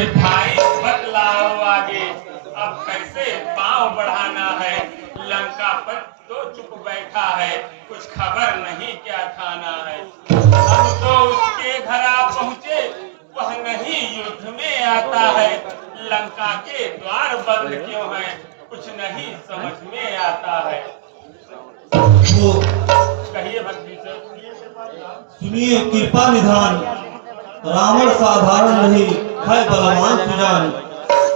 अरे भाई बतलाओ आगे, अब कैसे पांव बढ़ाना है। लंका पर तो चुप बैठा है, कुछ खबर नहीं क्या खाना है। हम तो उसके घर आ पहुंचे, वह नहीं युद्ध में आता है। लंका के द्वार बंद क्यों हैं, कुछ नहीं समझ में आता है। कहिए भक्ति से। सुनिए कृपा निधान, रावण साधारण नहीं है बलवान सुजान।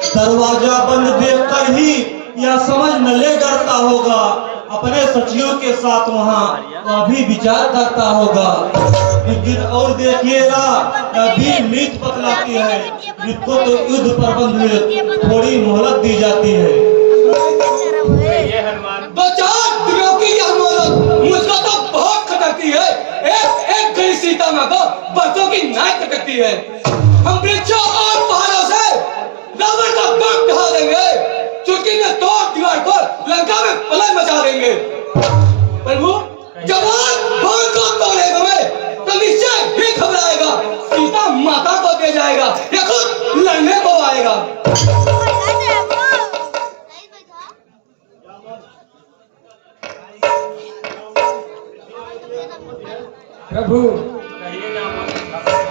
दरवाजा बंद देखकर ही यह समझ न ले डरता होगा, अपने सचिवों के साथ वहाँ वह भी विचार करता होगा। लेकिन और देखिएगा वीर मृत पतलाती है, मृत को तो युद्ध प्रबंध में थोड़ी मोहलत दी जाती है। ये हनुमान मुझको तो बहुत खटकती है। एक गई सीता माँ को बरसों की नाक खटकती है। हम वृक्षों और पहाड़ों से रावण का दुर्ग ढा देंगे, चुटकी में तोड़ दीवार को लंका में प्रलय मचा देंगे। प्रभु जवान भवन को तोड़ेगा मैं तो निश्चय ही घबराएगा, सीता माता को दे जाएगा या खुद लड़ने को आएगा। प्रभु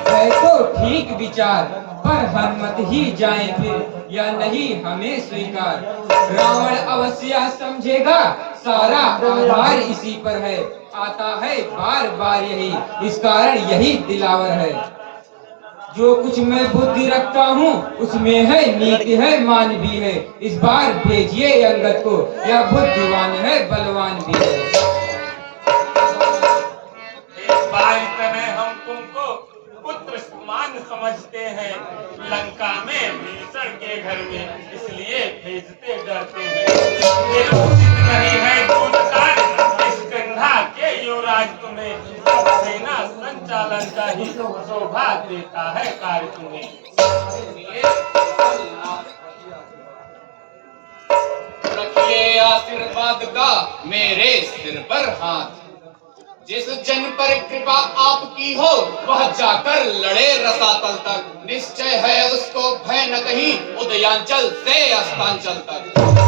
है तो ठीक विचार, पर हनुमत ही जाए फिर या नहीं हमें स्वीकार। रावण अवश्य समझेगा सारा आधार इसी पर है, आता है बार बार यही, इस कारण यही दिलावर है। जो कुछ मैं बुद्धि रखता हूँ उसमें है नीति है मान भी है, इस बार भेजिए अंगद को, यह बुद्धिमान है बलवान भी है। हम तुमको पुत्र समान समझते हैं, लंका में भीषण के घर में इसलिए भेजते डरते हैं। फिर उचित नहीं है दूत कार्य, इस गंधा के युवराज तुम्हें, सेना संचालन का ही शोभा देता है कार्य तुम्हें। रखिए आशीर्वाद का मेरे सिर पर हाथ, जिस जन पर कृपा आपकी हो वह जाकर लड़े रसातल तक। निश्चय है उसको भय न कहीं उदयांचल से अस्तांचल तक।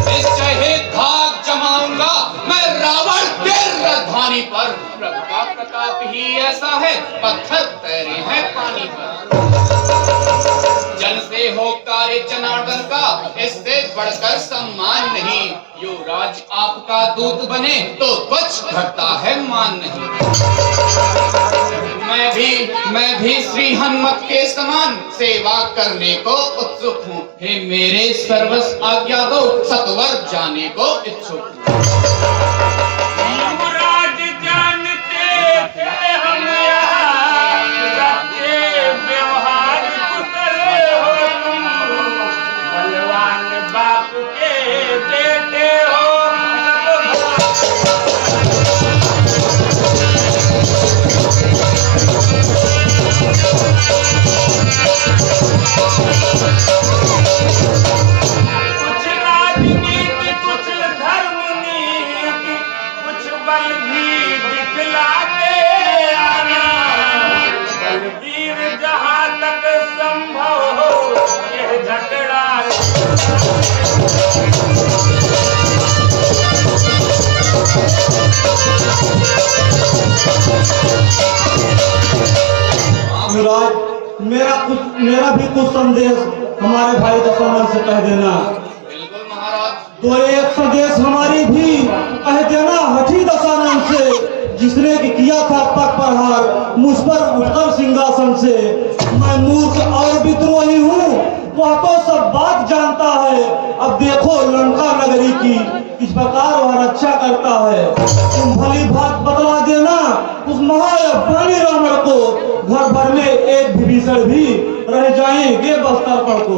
निश्चय ही धाक जमाऊंगा मैं रावण के राजधानी पर। प्रभु का प्रताप ही ऐसा है, पत्थर तैरे हैं पानी पर। जन से हो कार्य जनार्दन का, इससे बढ़कर सम्मान नहीं। युवराज आपका दूत बने तो कुछ घटता है मान नहीं। मैं भी श्री हनुमत के समान सेवा करने को उत्सुक हूँ। हे मेरे सर्वस्व आज्ञा दो, सत्वर जाने को इच्छुक हूँ। मेरा भी कुछ संदेश हमारे भाई दशरथ से कह देना। बिल्कुल महाराज। तो एक संदेश हमारी भी कह देना हठी दशरथ से, जिसने कि किया था पग प्रहार मुझ पर उठकर सिंहासन से। मैं मूर्ख और विद्रोही हूँ, वह तो सब बात जानता है। अब देखो लंका नगरी की इस प्रकार वह रक्षा करता है। तुम भली बात बतला देना उस महाबली रावण को, घर भर में एक विभीषण भी रह जाएंगे बस्तर पर को।